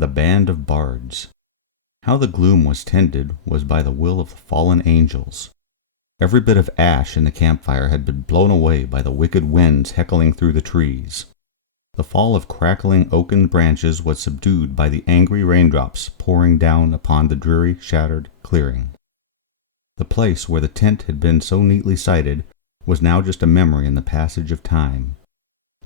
The-Band-of-Bards. How the gloom was tended was by the will of the fallen angels. Every bit of ash in the campfire had been blown away by the wicked winds heckling through the trees. The fall of crackling oaken branches was subdued by the angry raindrops pouring down upon the dreary, shattered clearing. The place where the tent had been so neatly sited was now just a memory in the passage of time.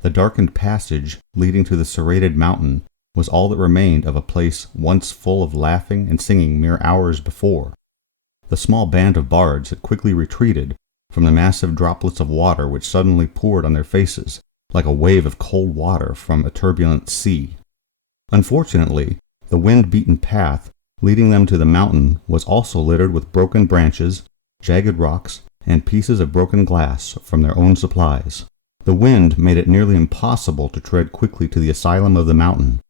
The darkened passage leading to the serrated mountain was all that remained of a place once full of laughing and singing mere hours before. The small band of bards had quickly retreated from the massive droplets of water which suddenly poured on their faces like a wave of cold water from a turbulent sea. Unfortunately, the wind-beaten path leading them to the mountain was also littered with broken branches, jagged rocks, and pieces of broken glass from their own supplies. The wind made it nearly impossible to tread quickly to the asylum of the mountain.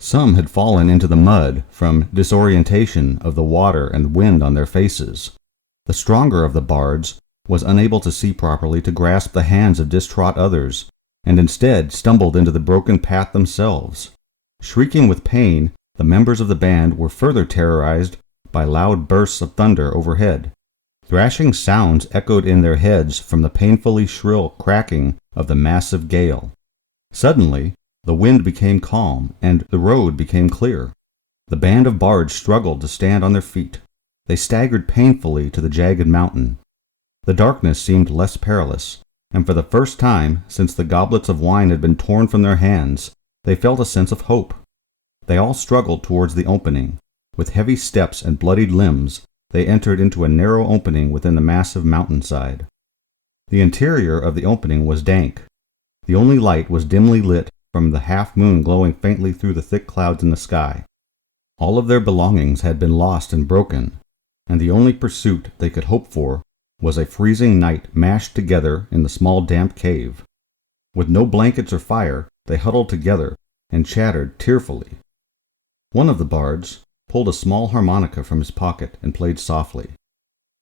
Some had fallen into the mud from disorientation of the water and wind on their faces. The stronger of the bards was unable to see properly to grasp the hands of distraught others, and instead stumbled into the broken path themselves. Shrieking with pain, the members of the band were further terrorized by loud bursts of thunder overhead. Thrashing sounds echoed in their heads from the painfully shrill cracking of the massive gale. Suddenly, the wind became calm, and the road became clear. The band of bards struggled to stand on their feet. They staggered painfully to the jagged mountain. The darkness seemed less perilous, and for the first time since the goblets of wine had been torn from their hands, they felt a sense of hope. They all struggled towards the opening. With heavy steps and bloodied limbs, they entered into a narrow opening within the massive mountainside. The interior of the opening was dank. The only light was dimly lit from the half-moon glowing faintly through the thick clouds in the sky. All of their belongings had been lost and broken, and the only pursuit they could hope for was a freezing night mashed together in the small damp cave. With no blankets or fire, they huddled together and chattered tearfully. One of the bards pulled a small harmonica from his pocket and played softly.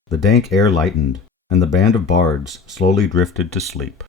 The dank air lightened, and the band of bards slowly drifted to sleep.